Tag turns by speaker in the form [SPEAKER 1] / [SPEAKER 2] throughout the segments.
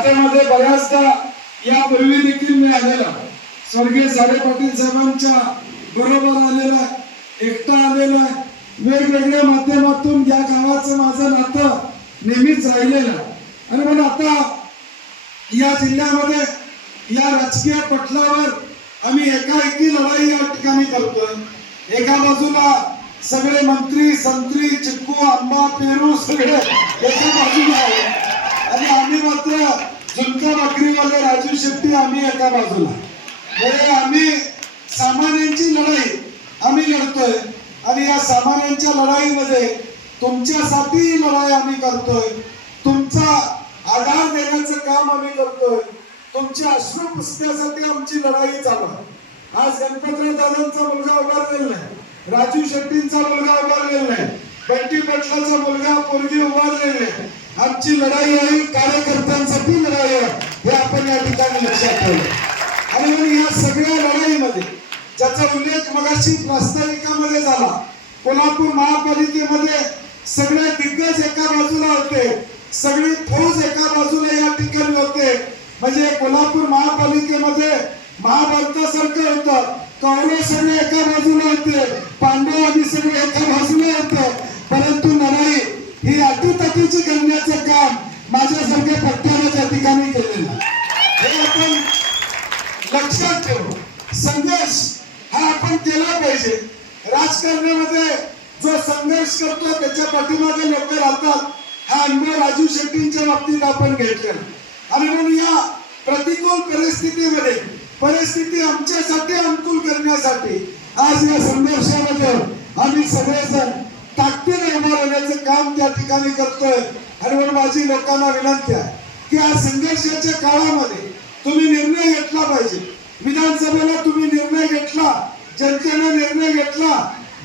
[SPEAKER 1] खात्यामध्ये बऱ्याचदा यापूर्वी देखील मी आलेला स्वर्गीय साडे पाटील साहेबांच्या बरोबर आलेला एकटा आलेला आहे. वेगवेगळ्या माध्यमातून या गावाचं माझं नातं नेहमीच राहिलेलं आणि म्हणून आता या जिल्ह्यामध्ये या राजकीय पटलावर आम्ही एकाएकी लढाई या ठिकाणी करतोय. एका बाजूला सगळे मंत्री संत्री चिक्कू आंबा पेरू सगळे एका बाजूला आहे आणि आम्ही मात्र झुणका भाकरीवाले राजू शेट्टी आम्ही एका बाजूला. म्हणजे आम्ही सामान्यांची लढाई आम्ही लढतोय. आणि या सामान्यांच्या लढाईमध्ये तुमच्यासाठी ही लढाई आम्ही करतोय. तुमचा आधार देण्याचं काम आम्ही करतोय. तुमच्या अश्रू पुसण्यासाठी आमची लढाई चालू आहे. आज गणपतराव दादांचा मुलगा उभारलेला नाही. राजू शेट्टींचा मुलगा उभारलेला नाही. बंटी पटलाचा मुलगा पोरगी उभारलेली आहे आमची लढाई आहे कार्यकर्त्यांसाठी लढाई आहे हे आपण या ठिकाणी लक्षात ठेवलं आणि म्हणून या सगळ्या लढाईमध्ये ज्याचा उल्लेख मगाशी प्रास्ताविकामध्ये झाला कोल्हापूर महापालिकेमध्ये सगळे दिग्गज एका बाजूला होते सगळे फौज एका बाजूला या ठिकाणी होते. म्हणजे कोल्हापूर महापालिकेमध्ये महाभारतासारखं होतं कौरव सगळे एका बाजूला होते पांडव आम्ही सगळे एका लक्षात ठेव संघर्ष हा आपण केला पाहिजे. राजकारणामध्ये जो संघर्ष करतो त्याच्या पाठीमागे लोक राहतात हा अनुभव राजू शेट्टींच्या बाबतीत आपण घेतलेला आणि म्हणून या प्रतिकूल परिस्थितीमध्ये परिस्थिती आमच्यासाठी अनुकूल करण्यासाठी आज या संघर्षामध्ये आम्ही सगळेजण ताकदीने उभं राहण्याचं काम त्या ठिकाणी करतोय. आणि म्हणून माझी लोकांना विनंती आहे की या संघर्षाच्या काळामध्ये तुम्ही निर्णय घेतला पाहिजे. विधानसभेला तुम्ही निर्णय घेतला जनतेने निर्णय घेतला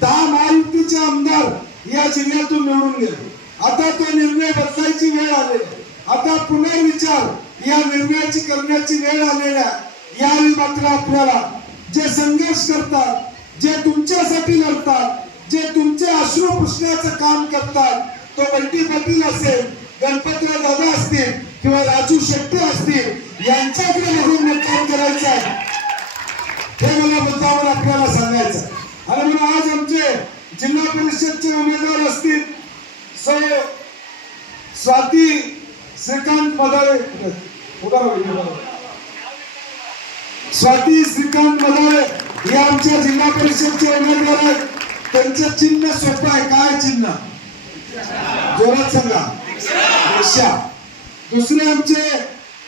[SPEAKER 1] दहा महायुतीचे आमदार या जिल्ह्यातून निवडून गेले. आता तो निर्णय बदलायची वेळ आलेली आता पुनर्विचार या निर्णयाची करण्याची वेळ आलेल्या यावेळी मात्र आपल्याला जे संघर्ष करतात जे तुमच्यासाठी लढतात जे तुमचे अश्रू पुसण्याचं काम करतात तो बंटी पाटील असेल गणपतराव दादा असतील किंवा राजू शेट्टी असतील यांच्याकडे बघून मतदान करायचं आहे. हे मला मुद्दावर आपल्याला सांगायचं आणि म्हणून आज आमचे जिल्हा परिषदचे उमेदवार असतील सो स्वाती श्रीकांत मदारे स्वाती श्रीकांत मदारे हे आमच्या जिल्हा परिषदचे उमेदवार आहेत. त्यांचं चिन्ह सोपं आहे. काय चिन्ह? जोरात सांगा. रिक्षा दुसरे आमचे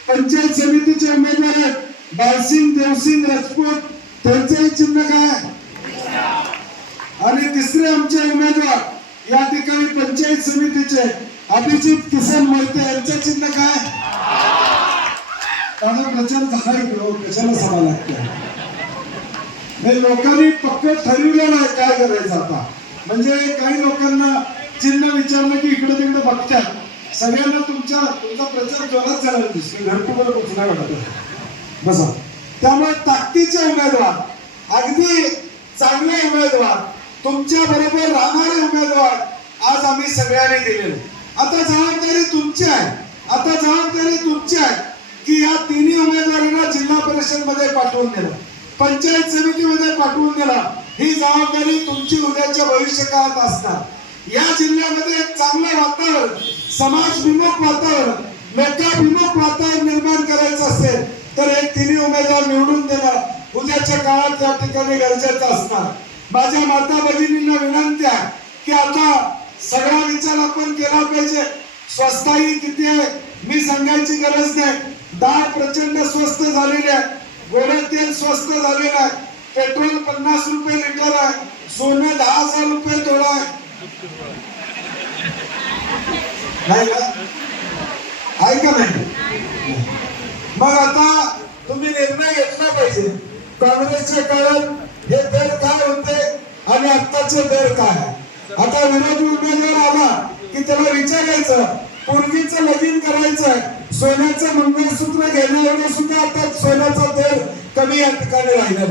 [SPEAKER 1] पंचायत समितीचे उमेदवार आहेत. बालसिंग देवसिंग राजपूत. त्यांचंही चिन्ह काय आणि तिसरे आमचे उमेदवार या ठिकाणी पंचायत समितीचे अभिजित किसन मोहिते यांचं चिन्ह काय त्याचा प्रचार झाला कशाला सभा लागते? लोकांनी पक्क ठरविलेलं आहे काय करायचं आता. म्हणजे काही लोकांना चिन्ह विचारलं की इकडे तिकडे बघतात. सगळ्यांना तुमच्या तुमचा प्रचार जोरात झाला दिसतो घरकुवर पोचला वाटत बसा. त्यामुळे ताकदीचे उमेदवार अगदी चांगले उमेदवार तुमच्या बरोबर राहणारे उमेदवार आज आम्ही सगळ्यांनी दिलेले आता जबाबदारी तुमची आहे. आता जबाबदारी तुमची आहे की या तिन्ही उमेदवारांना जिल्हा परिषदमध्ये पाठवून दिला पंचायत समितीमध्ये पाठवून दिला ही जबाबदारी तुमची उद्याच्या भविष्य काळात असणार. या जिल्ह्यामध्ये एक चांगलं वातावरण समाजभिमुख वातावरण लोकाभिमुख वातावरण निर्माण करायचं असेल तर हे तिन्ही उमेदवार निवडून देणं उद्याच्या काळात या ठिकाणी गरजेचं असणार. माझ्या माता भगिनींना विनंती आहे की आता सगळा विचार आपण केला पाहिजे. स्वस्ताही किती आहे मी सांगायची गरज नाही. डाळ प्रचंड स्वस्त झालेली आहे गोडे तेल स्वस्त झालेलं आहे. पेट्रोल पन्नास रुपये लिटर आहे. सोनं दहा हजार रुपये तोळा आहे. नाही का? ऐका नाही मग आता तुम्ही निर्णय घेतला पाहिजे. काँग्रेसच्या काळात हे दर काय होते आणि आत्ताचे दर काय? आता विरोधी उमेदवार आला की त्याला विचारायचं पूर्वीचं लगीन करायचं सोन्याचं मंगळसूत्र घेण्याएवढे सुद्धा आता सोन्याचा दर कमी या ठिकाणी राहिला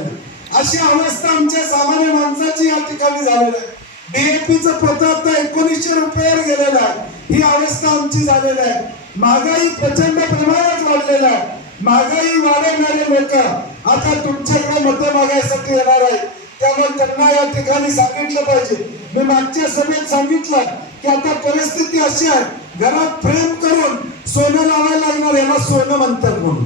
[SPEAKER 1] अशी अवस्था आमच्या सामान्य माणसाची या ठिकाणी झालेली आहे. डीएपीचा पत्र आता एकोणीसशे रुपयावर गेलेला आहे. ही अवस्था आमची झालेली आहे. महागाई प्रचंड प्रमाणात वाढलेला आहे. महागाई वाढवणारे लोक आता तुमच्याकडे मत मागायसाठी येणार आहेत. त्यामुळे त्यांना या ठिकाणी सांगितलं पाहिजे. मी मागच्या सभेत सांगितलं की आता परिस्थिती अशी आहे. घरात फ्रेम करून सोनं लावायला लागणार याला सोनं म्हणतात म्हणून.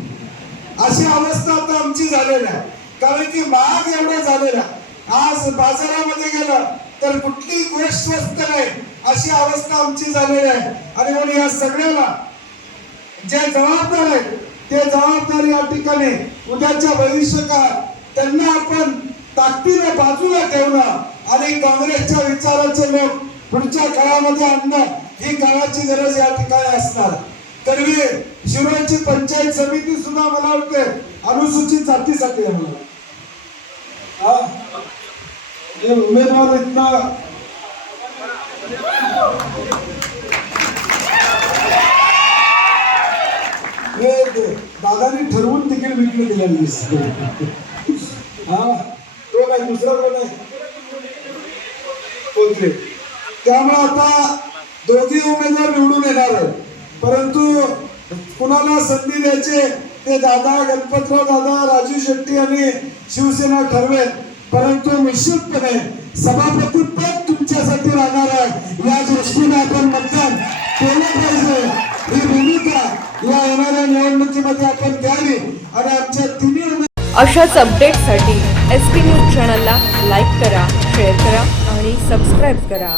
[SPEAKER 1] अशी अवस्था आता आमची झालेली आहे. कारण की महाग एवढा झालेला आज बाजारामध्ये गेलं तर कुठलीही गोष्ट स्वस्त नाही. अशी अवस्था आमची झालेली आहे. आणि म्हणून या सगळ्याला जे जबाबदार आहेत ते जबाबदार या ठिकाणी उद्याच्या भविष्यकाळात त्यांना आपण ताकदीने बाजूला ठेवणं आणि काँग्रेसच्या विचाराचे लोक पुढच्या काळामध्ये आणणं ही काळाची गरज या ठिकाणी असणार. तरी शिरोळची पंचायत समिती सुद्धा मला वाटते अनुसूचित जातीसाठी आहे मला हे उमेदवार इतना हे दादानी ठरवून तिकीट विकले दिलेलं हा तो नाही दुसरा कोण आहे? त्यामुळे आता दोघी उमेदवार निवडून येणार परंतु कुणाला संधी द्यायचे ते दादा गणपतराव दादा राजू शेट्टी आणि शिवसेना ठरवेल. परंतु निश्चितपणे सभापती पद तुमच्यासाठी राहणार आहे. या दृष्टीने आपण मतदान केलं पाहिजे. ही भूमिका या येणाऱ्या निवडणुकीमध्ये आपण द्यावी आणि आमच्या तिन्ही
[SPEAKER 2] अशाच अपडेटसाठी एस पी न्यूज चॅनलला लाईक करा शेअर करा आणि सबस्क्राईब करा.